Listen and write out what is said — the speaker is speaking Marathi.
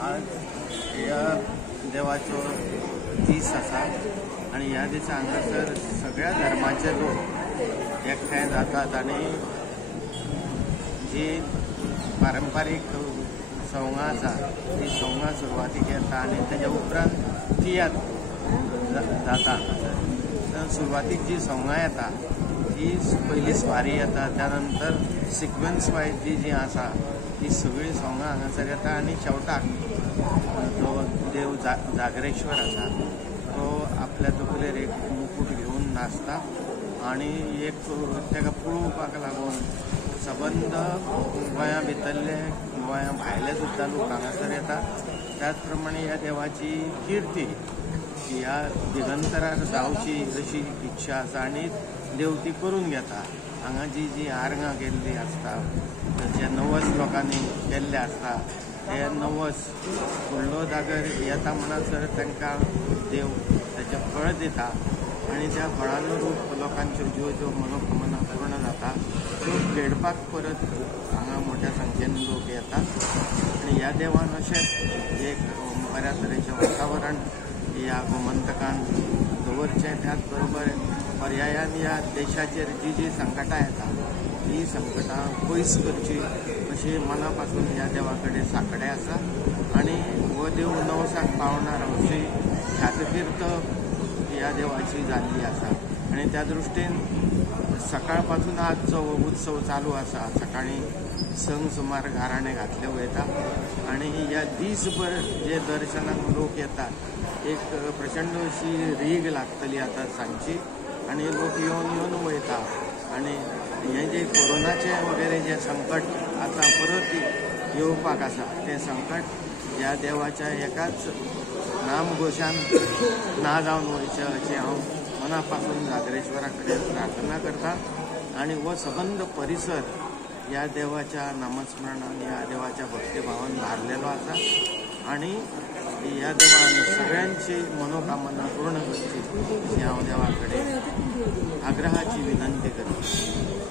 आज ह्या देवाचो दीस आसा आणि ह्या दिसा हांगासर सगळ्या धर्माचे लोक एकठांय जातात आणि जी पारंपारीक संवगां आसा ती संवगां सुरवातीक येता आणि तेज्या उपरांत तियात्र जाता हांगासर. सुरवातीक जी संवगां येता ती पयली स्वारी येता, त्यानंतर सिक्वेन्स वायज जी आसा ती सगळी संवगां हांगासर येता आणि शेवटाक तो देव जागरेश्वर आसा तो आपल्या तकलेर एक मुकुट घेवन नाचता आणि एक तेका पळोवपाक लागून सबंद गोंया भितरले गोंया भायले सुद्दां लोक हांगासर येता. त्याच प्रमाणे ह्या देवाची किर्ती ह्या दिगंतरार जावची अशी इच्छा आसा आणि देव ती करून घेता. हांगा जी आर्गां केल्ली आसता, जे नवस लोकांनी केल्ले आसता, हे नवस फुडलो जागर येता म्हणसर तांकां देव तेचें फळ दिता आणि त्या फळानुरूप लोकांच्यो ज्यो मनोकामना पूर्ण जाता त्यो फेडपाक परत हांगा मोठ्या संख्येन लोक येतात. आणि ह्या देवान अशेंच एक बऱ्या तरेचें वातावरण ह्या गोमंतकान दवरचें. त्याच बरोबर पर्यायान ह्या देशाचेर जी संकटां येता ही संकटां पयस करची अशी मना पासून ह्या देवा कडेन साकडे आसा आणि हो देव नवसाक पावणार अशी ख्यातकीर्त ह्या देवाची जाल्ली आसा. आणि त्या दृश्टीन सकाळ पासून आज जो उत्सव चालू आसा, सकाळी संक सुमार गाराणे घातले वयता आणि ह्या दीसभर जे दर्शनाक लोक येतात एक प्रचंड अशी रीग लागतली आता सांजची आणि लोक येवन वयता. आणि हे जे कोरोनाचे वगैरे जे संकट आता परत येवपाक आसा ते संकट ह्या देवाच्या एकाच नामघोशान ना जावन वयचें अशें हांव मना पासून जागरेश्वरा कडेन प्रार्थना करता. आणि हो सबंद परिसर ह्या देवाच्या नामस्मरणान ह्या देवाच्या भक्तिभावान भारलेलो आसा आणि ह्या देवान सगळ्यांची मनोकामना पूर्ण करची अशी हांव देवा कडेन आग्रहाची विनंती करता.